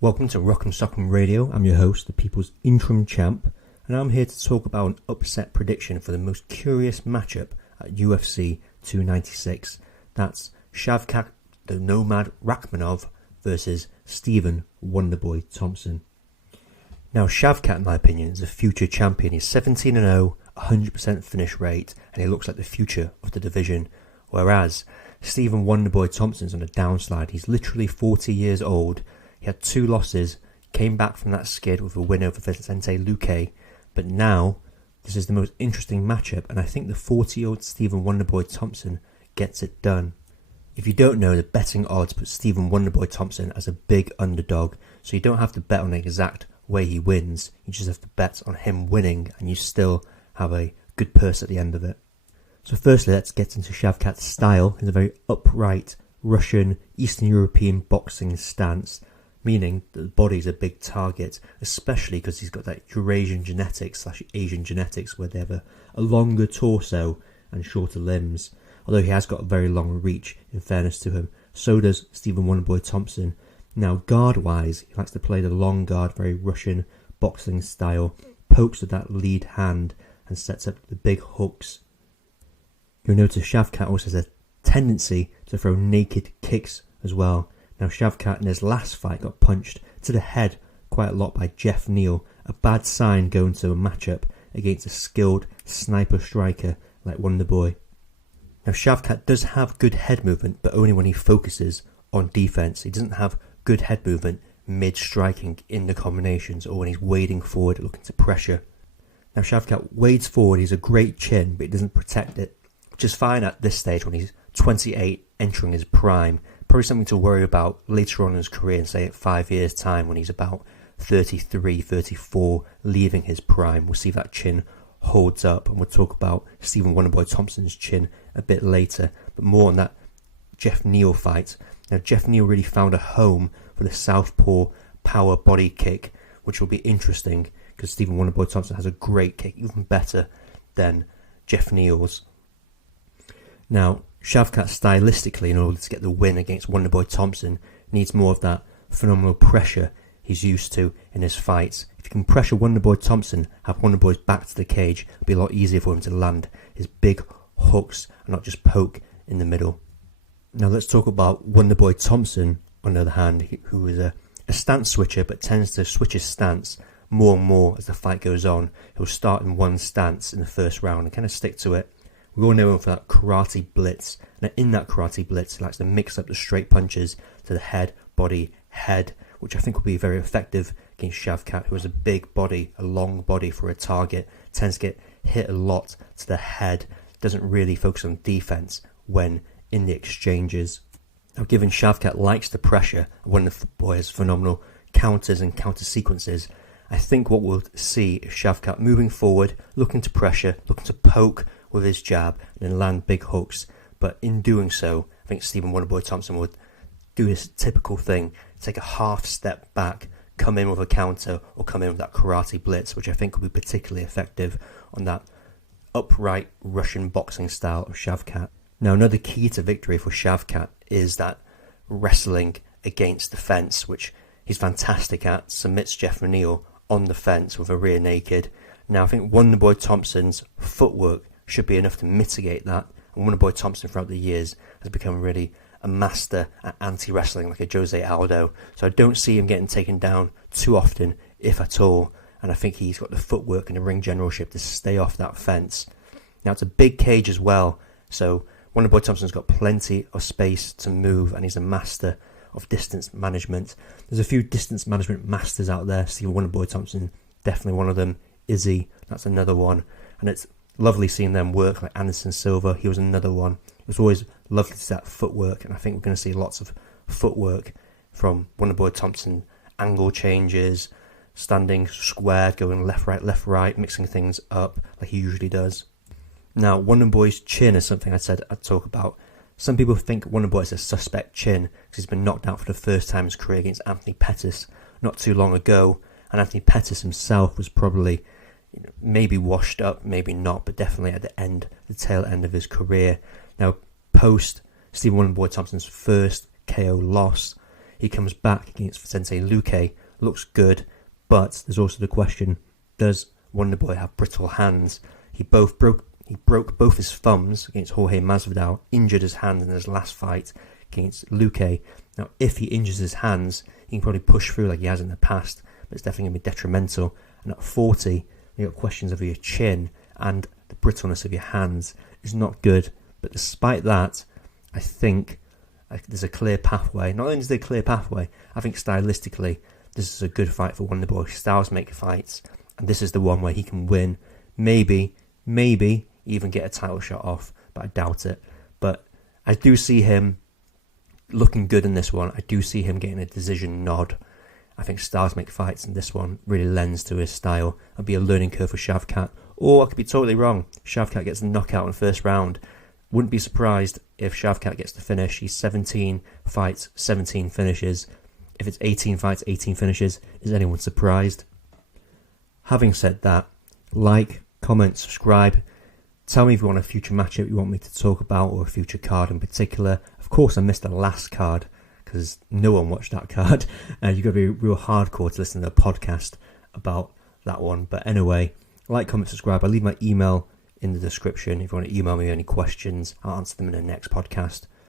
Welcome to RockEmSockEmRadio. I'm your host, the People's Interim Champ, and I'm here to talk about an upset prediction for the most curious matchup at UFC 296. That's Shavkat the Nomad Rakhmonov versus Stephen Wonderboy Thompson. Now, Shavkat, in my opinion, is a future champion. He's 17-0, 100% finish rate, and he looks like the future of the division. Whereas Stephen Wonderboy Thompson's on a downslide. He's literally 40 years old. He had 2 losses, came back from that skid with a win over Vicente Luque, but now this is the most interesting matchup, and I think the 40-year-old Stephen Wonderboy Thompson gets it done. If you don't know, the betting odds put Stephen Wonderboy Thompson as a big underdog, so you don't have to bet on the exact way he wins, you just have to bet on him winning, and you still have a good purse at the end of it. So firstly, let's get into Shavkat's style. He's a very upright Russian, Eastern European boxing stance, meaning that the body's a big target, especially because he's got that Eurasian genetics / Asian genetics where they have a longer torso and shorter limbs. Although he has got a very long reach, in fairness to him. So does Stephen Wonderboy Thompson. Now, guard-wise, he likes to play the long guard, very Russian boxing style, pokes with that lead hand and sets up the big hooks. You'll notice Shavkat also has a tendency to throw naked kicks as well. Now, Shavkat in his last fight got punched to the head quite a lot by Jeff Neal, a bad sign going to a matchup against a skilled sniper striker like Wonderboy. Now, Shavkat does have good head movement, but only when he focuses on defense. He doesn't have good head movement mid-striking in the combinations or when he's wading forward looking to pressure. Now, Shavkat wades forward, he's a great chin, but he doesn't protect it, which is fine at this stage when he's 28, entering his prime. Probably something to worry about later on in his career, say at 5 years' time when he's about 33, 34, leaving his prime. We'll see if that chin holds up, and we'll talk about Stephen Wonderboy Thompson's chin a bit later, but more on that Jeff Neal fight. Now, Jeff Neal really found a home for the southpaw power body kick, which will be interesting because Stephen Wonderboy Thompson has a great kick, even better than Jeff Neal's. Now, Shavkat stylistically, in order to get the win against Wonderboy Thompson, needs more of that phenomenal pressure he's used to in his fights. If you can pressure Wonderboy Thompson, have Wonderboy's back to the cage, it'll be a lot easier for him to land his big hooks and not just poke in the middle. Now let's talk about Wonderboy Thompson, on the other hand, who is a stance switcher but tends to switch his stance more and more as the fight goes on. He'll start in one stance in the first round and kind of stick to it. We all know him for that karate blitz, and in that karate blitz he likes to mix up the straight punches to the head, body, head, which I think will be very effective against Shavkat, who has a big body, a long body for a target, tends to get hit a lot to the head, doesn't really focus on defense when in the exchanges. Now, given Shavkat likes the pressure, and Wonderboy has phenomenal counters and counter sequences, I think what we'll see is Shavkat moving forward, looking to pressure, looking to poke with his jab and then land big hooks. But in doing so, I think Stephen Wonderboy Thompson would do this typical thing, take a half step back, come in with a counter or come in with that karate blitz, which I think will be particularly effective on that upright Russian boxing style of Shavkat. Now, another key to victory for Shavkat is that wrestling against the fence, which he's fantastic at, submits Jeff Neal on the fence with a rear naked. Now, I think Wonderboy Thompson's footwork should be enough to mitigate that, and Wonderboy Thompson throughout the years has become really a master at anti-wrestling like a Jose Aldo, so I don't see him getting taken down too often, if at all, and I think he's got the footwork and the ring generalship to stay off that fence. Now, it's a big cage as well, so Wonderboy Thompson's got plenty of space to move, and he's a master of distance management. There's a few distance management masters out there. Stephen Wonderboy Thompson, definitely one of them. Izzy, that's another one, and it's lovely seeing them work, like Anderson Silva, he was another one. It was always lovely to see that footwork, and I think we're going to see lots of footwork from Wonderboy Thompson, angle changes, standing square, going left, right, mixing things up like he usually does. Now, Wonderboy's chin is something I said I'd talk about. Some people think Wonderboy has a suspect chin because he's been knocked out for the first time in his career against Anthony Pettis not too long ago, and Anthony Pettis himself was probably maybe washed up, maybe not, but definitely at the tail end of his career. Now, post Stephen Wonderboy Thompson's first KO loss, He comes back against Sensei Luque, looks good, but there's also the question, does Wonderboy have brittle hands? He broke both his thumbs against Jorge Masvidal, injured his hand in his last fight against Luque. Now, if he injures his hands, he can probably push through like he has in the past, but it's definitely going to be detrimental. And at 40, you've got questions over your chin and the brittleness of your hands is not good. But despite that, I think there's a clear pathway. Not only is there a clear pathway, I think stylistically, this is a good fight for Wonderboy. Styles make fights, and this is the one where he can win. Maybe even get a title shot off, but I doubt it. But I do see him looking good in this one. I do see him getting a decision nod. I think Styles make fights, and this one really lends to his style. It'll be a learning curve for Shavkat. Or I could be totally wrong. Shavkat gets the knockout in the first round. Wouldn't be surprised if Shavkat gets the finish. He's 17 fights, 17 finishes. If it's 18 fights, 18 finishes, is anyone surprised? Having said that, like, comment, subscribe. Tell me if you want a future matchup you want me to talk about, or a future card in particular. Of course, I missed the last card because no one watched that card. You've got to be real hardcore to listen to a podcast about that one. But anyway, like, comment, subscribe. I'll leave my email in the description. If you want to email me any questions, I'll answer them in the next podcast.